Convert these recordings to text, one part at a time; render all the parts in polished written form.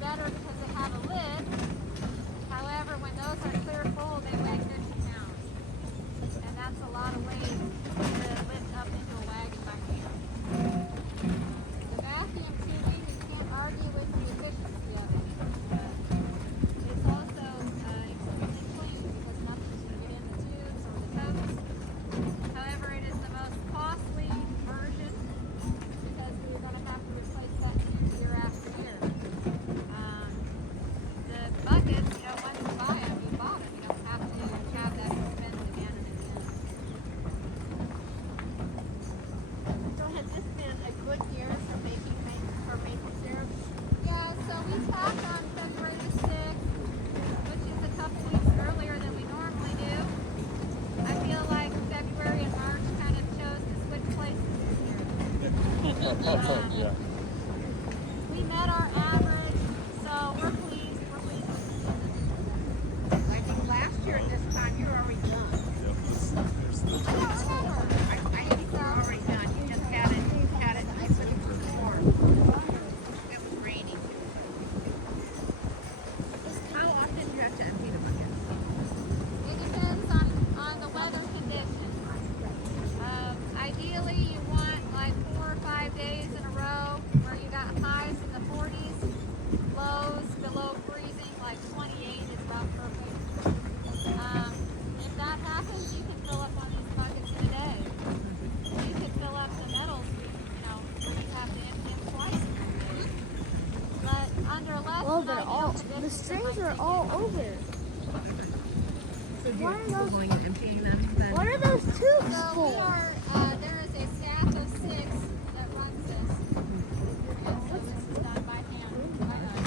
better because they have a lid. However, when those are clear full, they weigh 50 pounds. And that's a lot of weight to lift up into a wagon by hand. The vacuum tubing, you can't argue with the efficiency of it. It's also extremely clean because nothing's going to get in the tubes or the totes. However, it is the most costly version because we're going to have to replace that tube year after year. The buckets, you know, once you buy them, you bought them. You don't have to have that expense again and again. So has this been a good year for making maple syrup? Yeah, so we tapped on February the 6th, which is a couple weeks earlier than we normally do. I feel like February and March kind of chose to switch places this year. Yeah. We met our average, so we're pleased. We're pleased with the I think last year at this time you were already done. I don't remember. I think you were already done. You just had it. You put it before. It was raining. How often do you have to empty the bucket? It depends on the weather conditions. Ideally, you want like 4 or 5 days in a row where you got highs in the 40s, lows below freezing, like 28 is about perfect. If that happens, you can fill up on these buckets in a day. You could fill up the metals, you know, where you have to empty them twice in a day. But under less Well, than they're ideal all, conditions, the it strings might are take all you- over. So What are those? going and emptying them then? What are those tubes So we for? are, there is a staff of 6 that runs this. And so this is done by hand, by us.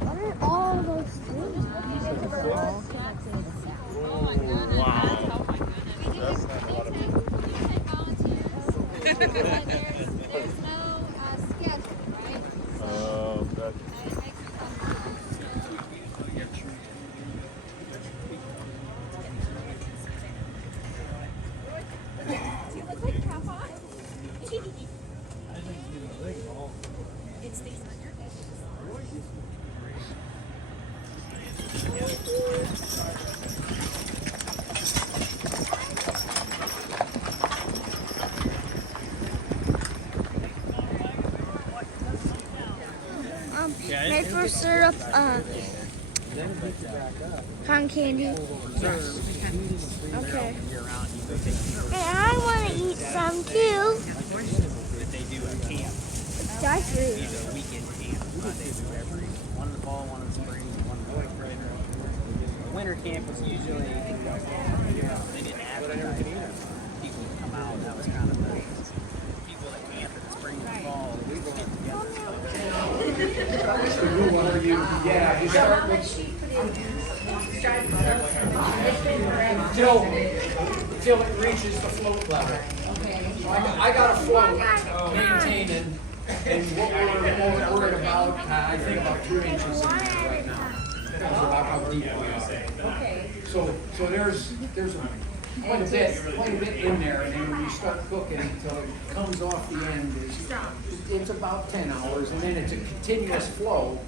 What are all those tubes? Oh my goodness. Wow. We do take volunteers, but there's no schedule, right? So That, it makes it tough. Do you look like Papa? It's these on your edges. Maple syrup, cotton candy. Okay. Hey, I want to eat some too. They do a camp, It's dry fruit. a weekend camp. They do every one in the fall, one in the spring, one in the winter. The winter camp was usually they didn't advertise people to come out. That was kind of the people that camp in the spring and fall. We would get together. Yeah, you start with until it reaches the float level. So I got a float maintaining, and what we're at about, I think about 2 inches in there right now. That's about how deep we are. So there's quite a bit in there, and then when you start cooking until it comes off the end, it's about 10 hours, and then it's a continuous flow.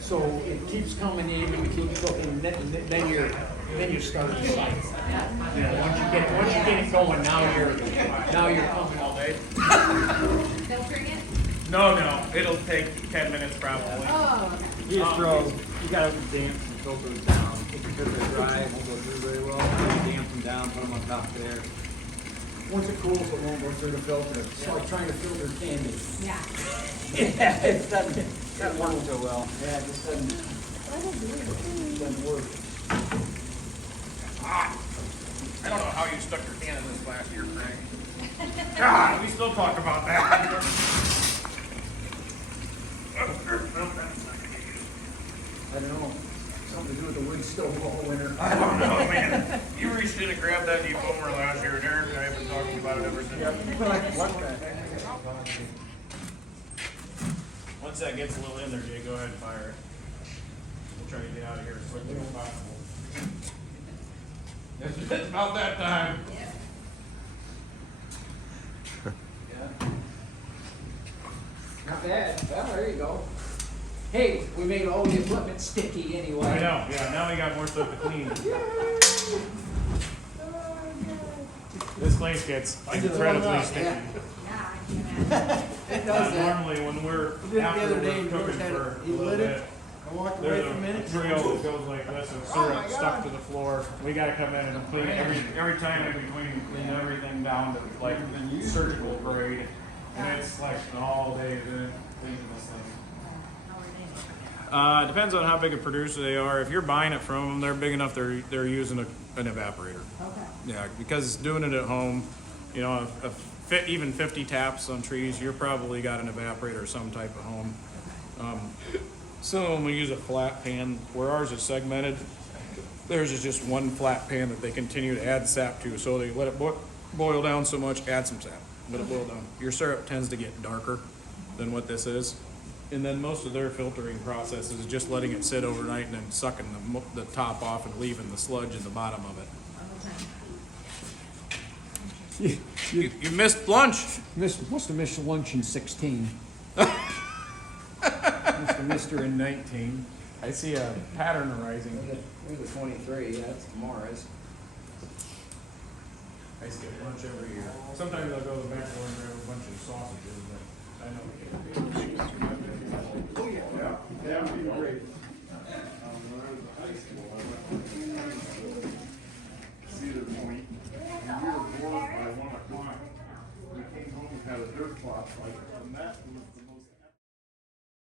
So it keeps coming in, and we keep cooking, then you're starting to cycle. You know, once you get it going, now you're coming all day. no, it'll take 10 minutes probably. You just throw, you gotta damp and filter them down, because they're dry, it won't go through very well. You damp them down, put them on top there. Once it cools, it won't go through the filter. It's like trying to filter candy. Yeah, it doesn't work so well. Yeah, it just doesn't work. I don't know how you stuck your hand in this last year, Frank. God, we still talk about that. I don't know, something to do with the wood stove all winter. I don't know, man. You reached in and grabbed that defoamer last year, and Eric and I have been talking about it ever since. Once that gets a little in there, Jay, go ahead and fire it. We'll try to get out of here as quickly as possible. It's about that time. Not bad. Well, there you go. Hey, we made all the equipment sticky anyway. I know, yeah, now we got more stuff to clean. This place gets incredibly sticky. It does that. Normally when we're the after other we're day, and cooking George had for it- a he little lit it. bit, I walked away there's for a a minute. trail that goes like this and syrup stuck to the floor. We gotta come in and clean it every time in between, clean everything down to like surgical grade. And it's like all day cleaning this thing. Depends on how big a producer they are. If you're buying it from them, they're big enough. They're using an evaporator. Okay. Yeah, because doing it at home, you know, even 50 taps on trees, you're probably got an evaporator or some type of home. Some of them will use a flat pan, where ours is segmented. Theirs is just one flat pan that they continue to add sap to, so they let it boil down so much, add some sap, let it boil down. Your syrup tends to get darker than what this is. And then most of their filtering process is just letting it sit overnight and then sucking the top off and leaving the sludge in the bottom of it. You missed lunch. Must have missed lunch in 16. Must have missed her in 19. I see a pattern arising. We're the 23, yeah, that's tomorrow's. I skip lunch every year. Sometimes I'll go to the back door and grab a bunch of sausages, but I know we can't. Yeah, would be great. See the point. And we were bored by 1 o'clock. We came home and had a dirt cloth like